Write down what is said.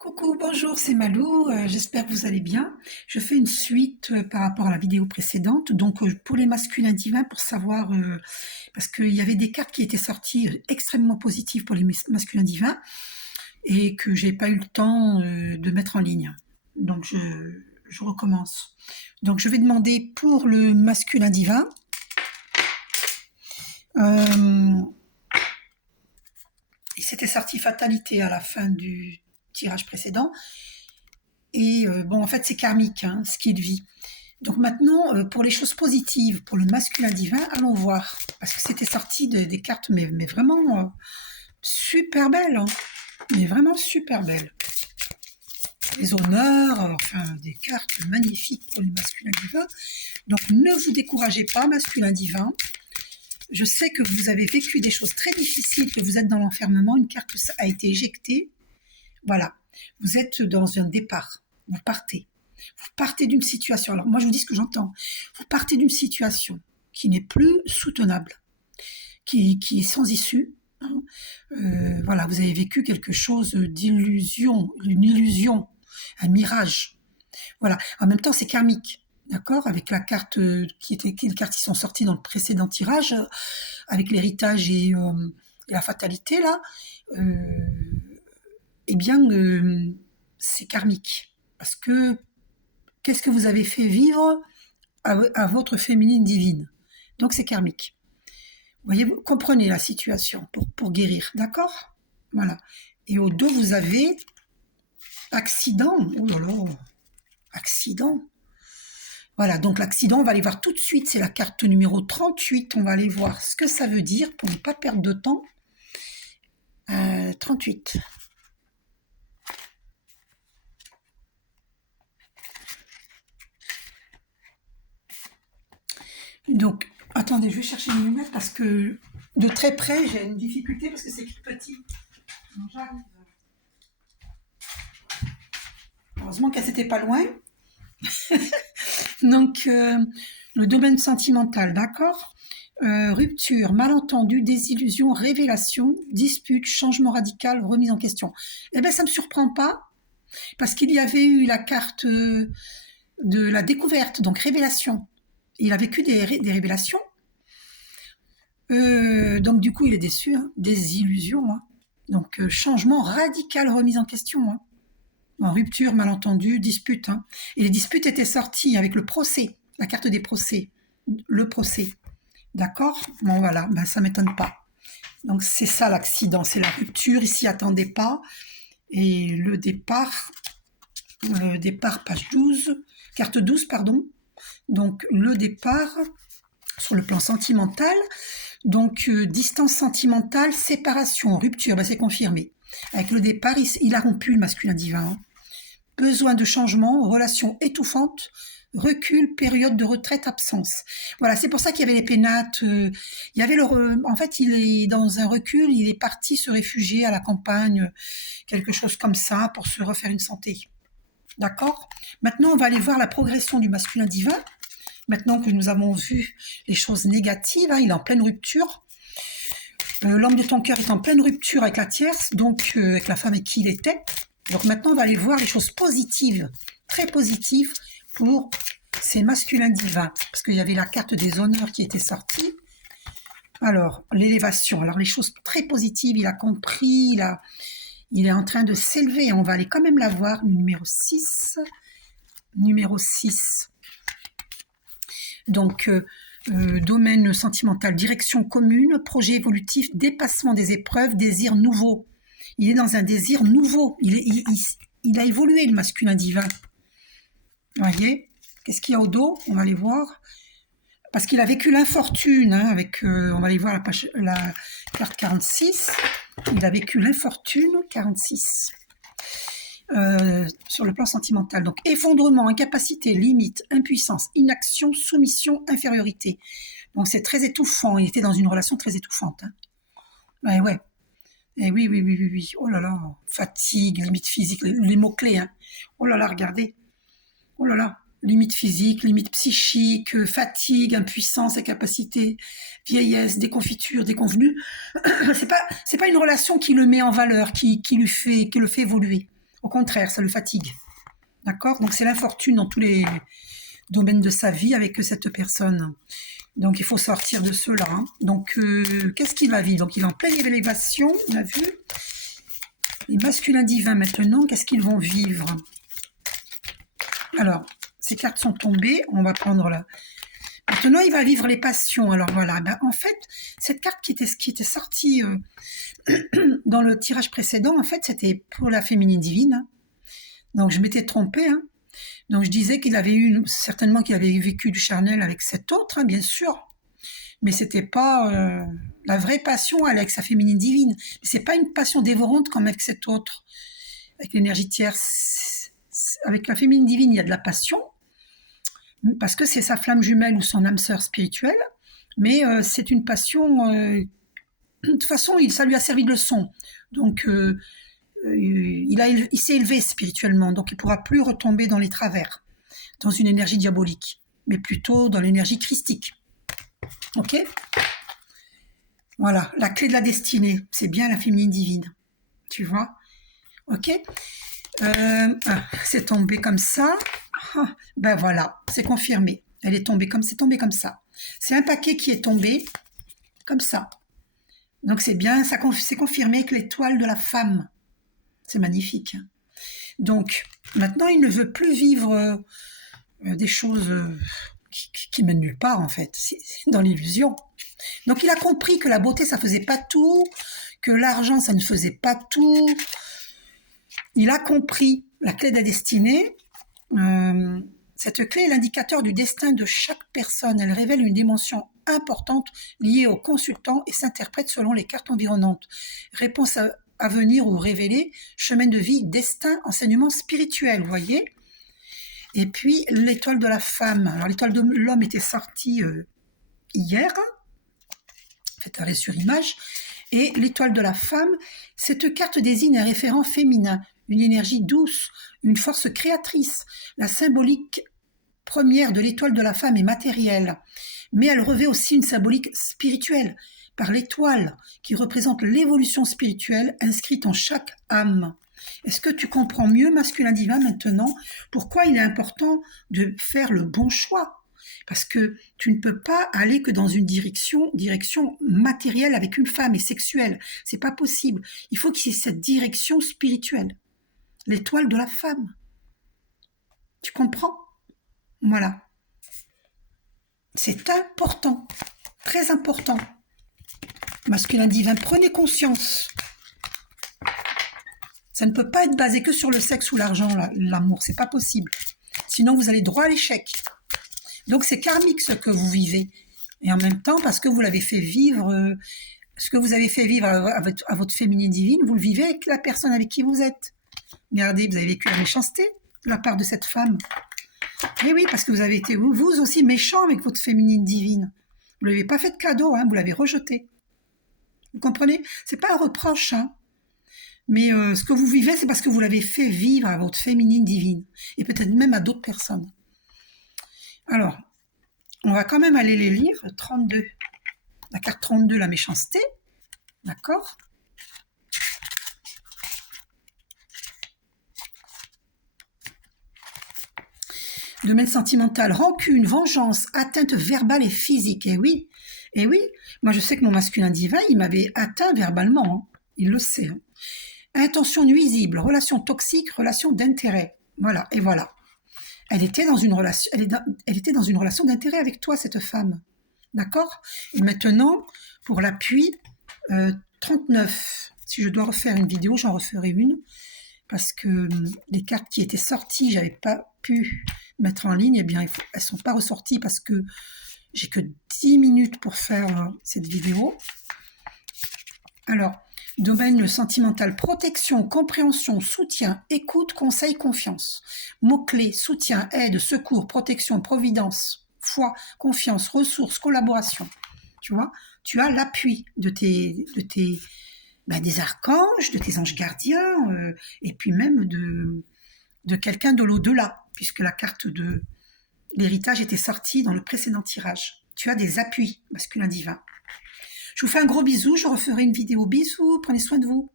Coucou, bonjour, c'est Malou, j'espère que vous allez bien. Je fais une suite par rapport à la vidéo précédente. Donc pour les masculins divins, pour savoir, parce qu'il y avait des cartes qui étaient sorties extrêmement positives pour les masculins divins et que j'ai pas eu le temps de mettre en ligne. Donc je recommence. Donc je vais demander pour le masculin divin. Euh, il s'était sorti fatalité à la fin du tirage précédent. Et bon, en fait, c'est karmique, hein, ce qu'il vit. Donc maintenant, pour les choses positives, pour le masculin divin, allons voir. Parce que c'était sorti des cartes, mais vraiment super belles. Hein, mais vraiment super belles. Les honneurs, enfin, des cartes magnifiques pour les masculins divins. Donc ne vous découragez pas, masculin divin. Je sais que vous avez vécu des choses très difficiles, que vous êtes dans l'enfermement. Une carte a été éjectée. Voilà. Vous êtes dans un départ. Vous partez. Vous partez d'une situation. Alors moi, je vous dis ce que j'entends. Vous partez d'une situation qui n'est plus soutenable, qui est sans issue. Hein. Voilà, vous avez vécu quelque chose d'illusion, une illusion, un mirage. Voilà. En même temps, c'est karmique. D'accord, avec la carte les cartes qui sont sorties dans le précédent tirage, avec l'héritage et la fatalité là, eh bien, c'est karmique. Parce que qu'est-ce que vous avez fait vivre à votre féminine divine? Donc c'est karmique. Vous voyez, vous comprenez la situation pour guérir, d'accord? Voilà. Et au dos, vous avez accident. Oh là là, accident. Voilà, donc l'accident, on va aller voir tout de suite, c'est la carte numéro 38. On va aller voir ce que ça veut dire pour ne pas perdre de temps. 38. Donc, attendez, je vais chercher mes lunettes parce que de très près, j'ai une difficulté parce que c'est petit. Donc, j'arrive. Heureusement qu'elle n'était pas loin. Donc, le domaine sentimental, d'accord. Rupture, malentendu, désillusion, révélation, dispute, changement radical, remise en question. Eh bien, ça ne me surprend pas parce qu'il y avait eu la carte de la découverte, donc révélation. Il a vécu des révélations. Donc du coup, il est déçu, hein, des illusions. Hein. Donc changement radical, remise en question. Hein. En rupture, malentendu, dispute. Hein. Et les disputes étaient sorties avec le procès, la carte des procès, le procès. D'accord. Bon voilà, ben, ça m'étonne pas. Donc c'est ça l'accident, c'est la rupture, il s'y attendait pas. Et le départ, page 12, carte 12, pardon. Donc le départ sur le plan sentimental. Donc, distance sentimentale, séparation, rupture, ben, c'est confirmé. Avec le départ, il a rompu le masculin divin. Hein. Besoin de changement, relation étouffante, recul, période de retraite, absence. Voilà, c'est pour ça qu'il y avait les pénates. Il y avait en fait, il est dans un recul, il est parti se réfugier à la campagne, quelque chose comme ça, pour se refaire une santé. D'accord. Maintenant, on va aller voir la progression du masculin divin. Maintenant que nous avons vu les choses négatives, hein, il est en pleine rupture. L'homme de ton cœur est en pleine rupture avec la tierce, donc avec la femme avec qui il était. Donc maintenant, on va aller voir les choses positives, très positives pour ces masculins divins. Parce qu'il y avait la carte des honneurs qui était sortie. Alors, l'élévation. Alors, les choses très positives, il a compris, il est en train de s'élever. On va aller quand même la voir, numéro 6. Numéro 6. Donc, domaine sentimental, direction commune, projet évolutif, dépassement des épreuves, désir nouveau. Il est dans un désir nouveau. Il a évolué, le masculin divin. Vous voyez? Qu'est-ce qu'il y a au dos? On va aller voir. Parce qu'il a vécu l'infortune, hein, avec, on va aller voir la carte 46. Il a vécu l'infortune, 46. Sur le plan sentimental. Donc, effondrement, incapacité, limite, impuissance, inaction, soumission, infériorité. Donc, c'est très étouffant. Il était dans une relation très étouffante. Hein. Ouais, ouais. Et oui, oui, oui, oui, oui. Oh là là. Fatigue, limite physique, les mots-clés. Hein. Oh là là, regardez. Oh là là. Limite physique, limite psychique, fatigue, impuissance, incapacité, vieillesse, déconfiture, déconvenue. C'est pas une relation qui le met en valeur, qui le fait évoluer. Au contraire, ça le fatigue. D'accord? Donc c'est l'infortune dans tous les domaines de sa vie avec cette personne. Donc il faut sortir de cela. Hein. Donc qu'est-ce qu'il va vivre? Donc il est en pleine élévation, on a vu. Les masculins divins maintenant, qu'est-ce qu'ils vont vivre? Alors, ces cartes sont tombées, on va prendre là. Maintenant, il va vivre les passions. Alors voilà, ben, en fait, cette carte qui était sortie dans le tirage précédent, en fait, c'était pour la féminine divine. Hein. Donc je m'étais trompée. Hein. Donc je disais qu'il avait eu, certainement qu'il avait vécu du charnel avec cet autre, hein, bien sûr. Mais c'était pas la vraie passion avec sa féminine divine. C'est pas une passion dévorante comme avec cet autre, avec l'énergie tierce. Avec la féminine divine, il y a de la passion, parce que c'est sa flamme jumelle ou son âme sœur spirituelle, mais c'est une passion... de toute façon, ça lui a servi de leçon. Donc, il s'est élevé spirituellement, donc il ne pourra plus retomber dans les travers, dans une énergie diabolique, mais plutôt dans l'énergie christique. Ok? Voilà, la clé de la destinée, c'est bien la féminine divine. Tu vois? Ok? C'est tombé comme ça. Ben voilà, c'est confirmé. Elle est tombée comme ça. C'est un paquet qui est tombé comme ça. Donc c'est bien, c'est confirmé avec l'étoile de la femme. C'est magnifique. Donc maintenant, il ne veut plus vivre des choses qui mènent nulle part en fait. C'est dans l'illusion. Donc il a compris que la beauté, ça faisait pas tout, que l'argent, ça ne faisait pas tout. Il a compris la clé de la destinée. Cette clé est l'indicateur du destin de chaque personne. Elle révèle une dimension importante liée au consultant et s'interprète selon les cartes environnantes. Réponse à venir ou révélée, chemin de vie, destin, enseignement spirituel, vous voyez. Et puis l'étoile de la femme. Alors l'étoile de l'homme était sortie hier, fait arrêt sur image. Et l'étoile de la femme, cette carte désigne un référent féminin, une énergie douce, une force créatrice. La symbolique première de l'étoile de la femme est matérielle, mais elle revêt aussi une symbolique spirituelle, par l'étoile qui représente l'évolution spirituelle inscrite en chaque âme. Est-ce que tu comprends mieux, masculin divin, maintenant, pourquoi il est important de faire le bon choix? Parce que tu ne peux pas aller que dans une direction matérielle avec une femme et sexuelle. C'est pas possible. Il faut qu'il y ait cette direction spirituelle. L'étoile de la femme. Tu comprends? Voilà. C'est important. Très important. Masculin divin, prenez conscience. Ça ne peut pas être basé que sur le sexe ou l'argent, l'amour. C'est pas possible. Sinon, vous allez droit à l'échec. Donc c'est karmique ce que vous vivez. Et en même temps, parce que vous l'avez fait vivre, ce que vous avez fait vivre à votre féminine divine, vous le vivez avec la personne avec qui vous êtes. Regardez, vous avez vécu la méchanceté de la part de cette femme. Et oui, parce que vous avez été vous aussi méchant avec votre féminine divine. Vous ne l'avez pas fait de cadeau, hein, vous l'avez rejeté. Vous comprenez? C'est pas un reproche, hein. Mais ce que vous vivez, c'est parce que vous l'avez fait vivre à votre féminine divine. Et peut-être même à d'autres personnes. Alors, on va quand même aller les lire. 32. La carte 32, la méchanceté. D'accord? Domaine sentimental, rancune, vengeance, atteinte verbale et physique. Et oui, moi je sais que mon masculin divin, il m'avait atteint verbalement. Hein. Il le sait. Hein. Intention nuisible, relation toxique, relation d'intérêt. Voilà, et voilà. Elle était dans une relation d'intérêt avec toi, cette femme. D'accord? Et maintenant, pour l'appui, 39. Si je dois refaire une vidéo, j'en referai une. Parce que les cartes qui étaient sorties, j'avais pas pu mettre en ligne, eh bien, elles sont pas ressorties parce que j'ai que 10 minutes pour faire cette vidéo. Alors, domaine sentimental, protection, compréhension, soutien, écoute, conseil, confiance. Mots-clés, soutien, aide, secours, protection, providence, foi, confiance, ressources, collaboration. Tu vois, tu as l'appui des archanges, de tes anges gardiens, et puis même de quelqu'un de l'au-delà, puisque la carte de l'héritage était sortie dans le précédent tirage. Tu as des appuis, masculin divin. Je vous fais un gros bisou, je referai une vidéo. Bisous, prenez soin de vous.